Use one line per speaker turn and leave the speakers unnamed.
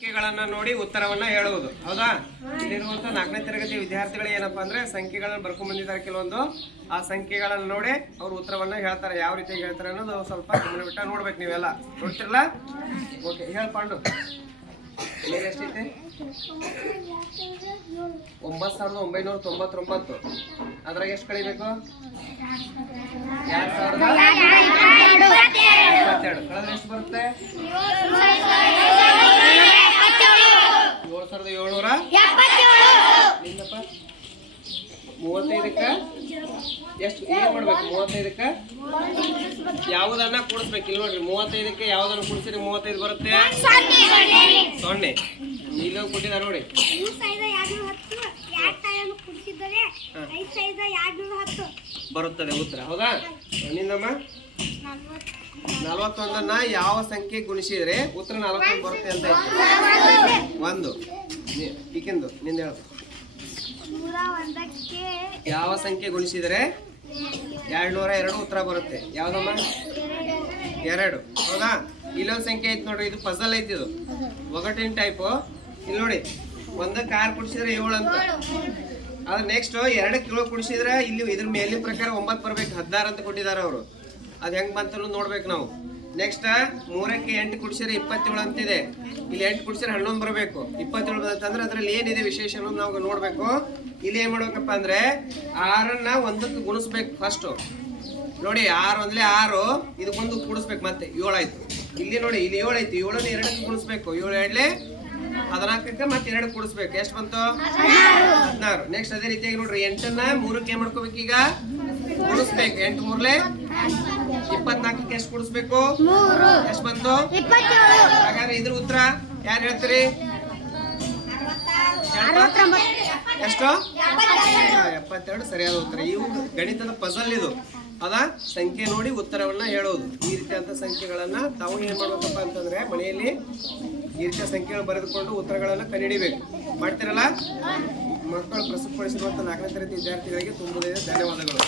ಸಂಖ್ಯೆಗಳನ್ನ ನೋಡಿ ಉತ್ತರವನ್ನ ಹೇಳುವುದು. ಹೌದಾ? ಇಲ್ಲಿರುವಂತ ನಾಲ್ಕನೇ ತರಗತಿ ವಿದ್ಯಾರ್ಥಿಗಳು ಏನಪ್ಪಾ ಅಂದ್ರೆ ಸಂಖ್ಯೆಗಳನ್ನ ಬರ್ಕೊಂಡ್ ಬಂದಿದ್ದಾರೆ ಕೆಲವೊಂದು. ಆ ಸಂಖ್ಯೆಗಳನ್ನ ನೋಡಿ ಅವ್ರು ಉತ್ತರವನ್ನ ಹೇಳ್ತಾರೆ. ಯಾವ ರೀತಿ ಹೇಳ್ತಾರೆ ಅನ್ನೋದು ಸ್ವಲ್ಪ ಬಿಟ್ಟ ನೋಡ್ಬೇಕು ನೀವೆಲ್ಲ. ನೋಡ್ತಿರಲ್ಲ ಓಕೆ ಹೇಳ್ಕೊಂಡು ಎಷ್ಟೈತೆ ಒಂಬತ್ತು ಸಾವಿರದ ಒಂಬೈನೂರ ತೊಂಬತ್ತೊಂಬತ್ತು. ಅದ್ರಾಗ ಎಷ್ಟು ಕಳಿಬೇಕು? ಎರಡ್ ಸಾವಿರದ ಇಪ್ಪತ್ತೆರಡು. ಕಳೆದ್ರೆ ಎಷ್ಟು ಬರುತ್ತೆ ಏಳು ನಿಂದಪ್ಪ ಮೂವತ್ತೈದಕ್ಕ? ಎಷ್ಟು ಏನ್ ಮಾಡ್ಬೇಕು? ಮೂವತ್ತೈದಕ್ಕ? ಯಾವುದನ್ನ ಕೂಡಿಸ್ಬೇಕು? ಇಲ್ಲಿ ನೋಡ್ರಿ ಮೂವತ್ತೈದಕ್ಕೆ ಯಾವ್ದನ್ನ ಕೂಡಿಸಿದ್ರೆ ಮೂವತ್ತೈದು ಬರುತ್ತೆ? ಸೊನ್ನೆ. ಇಲ್ಲಿ ಕೊಟ್ಟಿದ್ದಾರೆ ನೋಡಿ. ಬರುತ್ತದೆ ಉತ್ತರ ಹೌದಾ? ನಿನ್ನಮ್ಮ ನಲವತ್ತೊಂದನ್ನ ಯಾವ ಸಂಖ್ಯೆ ಗುಣಿಸಿದ್ರೆ ಉತ್ತರ ನಲವತ್ತೊಂದು ಬರುತ್ತೆ ಅಂತ ಹೇಳ್ತಾರೆ. ಒಂದು. ಈಕೆಂದು ನಿಂದ ಹೇಳು. ಯಾವ ಸಂಖ್ಯೆ ಗುಣಿಸಿದರೆ ಎರಡ್ ನೂರ ಎರಡು ಉತ್ತರ ಬರುತ್ತೆ. ಯಾವ್ದಮ್ಮ? ಎರಡು. ಹೌದಾ? ಇಲ್ಲೊಂದು ಸಂಖ್ಯೆ ಐತಿ ನೋಡ್ರಿ ಇದು ಫಸಲ್ ಐತಿ ಇದು. ಒಗಟಿನ ಟೈಪು ಇಲ್ಲಿ ನೋಡಿ ಒಂದು ಕಾರ್ ಕುಡಿಸಿದ್ರೆ ಏಳು ಅಂತ. ಅದ್ರ ನೆಕ್ಸ್ಟ್ ಎರಡು ಕಿಲೋ ಕುಡಿಸಿದ್ರೆ ಇಲ್ಲಿ ಇದ್ರ ಮೇಲಿನ ಪ್ರಕಾರ ಒಂಬತ್ತು ಬರ್ಬೇಕು. ಹದಿನಾರು ಅಂತ ಕೊಟ್ಟಿದ್ದಾರೆ ಅವರು. ಅದು ಹೆಂಗ್ ಬಂತ ನೋಡ್ಬೇಕು ನಾವು. ನೆಕ್ಸ್ಟ್ ಮೂರಕ್ಕೆ ಎಂಟು ಕುಡಿಸಿದ್ರೆ ಇಪ್ಪತ್ತೇಳು ಅಂತಿದೆ. ಇಲ್ಲಿ ಎಂಟು ಕುಡಿಸಿದ್ರೆ ಹನ್ನೊಂದು ಬರಬೇಕು. ಇಪ್ಪತ್ತೇಳು ಅಂತಂದ್ರೆ ಅದ್ರಲ್ಲಿ ಏನಿದೆ ವಿಶೇಷ ಅನ್ನೋದು ನಾವು ನೋಡ್ಬೇಕು. ಇಲ್ಲಿ ಏನ್ ಮಾಡ್ಬೇಕಪ್ಪ ಅಂದ್ರೆ ಆರನ್ನ ಒಂದಕ್ಕೆ ಗುಣಿಸ್ಬೇಕು ಫಸ್ಟ್ ನೋಡಿ, ಆರು ಅಂದ್ರೆ ಆರು ಇದಕ್ಕೊಂದು ಕುಡಿಸ್ಬೇಕು ಮತ್ತೆ ಏಳಾಯ್ತು ಇಲ್ಲಿ ನೋಡಿ, ಇಲ್ಲಿ ಏಳಾಯ್ತು ಏಳನ್ನ ಎರಡಕ್ಕೆ ಗುಣಿಸ್ಬೇಕು. ಏಳು ಹೇಳಿ ಹದಿನಾಲ್ಕಕ್ಕೆ ಮತ್ತೆ ಎರಡು ಕುಡಿಸ್ಬೇಕು ಎಷ್ಟು ಬಂತು? ಹದಿನಾರು. ನೆಕ್ಸ್ಟ್ ಅದೇ ರೀತಿಯಾಗಿ ನೋಡ್ರಿ, ಎಂಟನ್ನ ಮೂರಕ್ಕೆ ಏನ್ ಮಾಡ್ಕೋಬೇಕು ಈಗ? ಗುಣಿಸ್ಬೇಕು. ಎಂಟು ಮೂರ್ಲೆ? ಇಪ್ಪತ್ನಾಲ್ಕಕ್ಕೆ ಎಷ್ಟು ಕೊಡಿಸ್ಬೇಕು. ಎಷ್ಟು ಬಂತು ಹಾಗಾದ್ರೆ ಇದ್ರ ಉತ್ತರ ಯಾರು ಹೇಳ್ತೀರಿ? ಎಷ್ಟು? ಎಪ್ಪತ್ತೆರಡು. ಸರಿಯಾದ ಉತ್ತರ. ಇವು ಗಣಿತದ ಪಜಲ್ ಇದು. ಅದ ಸಂಖ್ಯೆ ನೋಡಿ ಉತ್ತರವನ್ನ ಹೇಳೋದು. ಈ ರೀತಿಯಾದ ಸಂಖ್ಯೆಗಳನ್ನ ತಾವು ಏನ್ ಮಾಡ್ಬೇಕಪ್ಪ ಅಂತಂದ್ರೆ ಮನೆಯಲ್ಲಿ ಈ ರೀತಿಯ ಸಂಖ್ಯೆಗಳು ಬರೆದುಕೊಂಡು ಉತ್ತರಗಳನ್ನ ಕಂಡುಹಿಡಿಬೇಕು. ಮಾಡ್ತಿರಲ್ಲ? ಮಕ್ಕಳು ಪ್ರಸ್ತುತಪಡಿಸಿರುವಂತ ನಾಲ್ಕನೇ ತರಗತಿ ವಿದ್ಯಾರ್ಥಿಗಳಿಗೆ ತುಂಬುದೇ ಧನ್ಯವಾದಗಳು.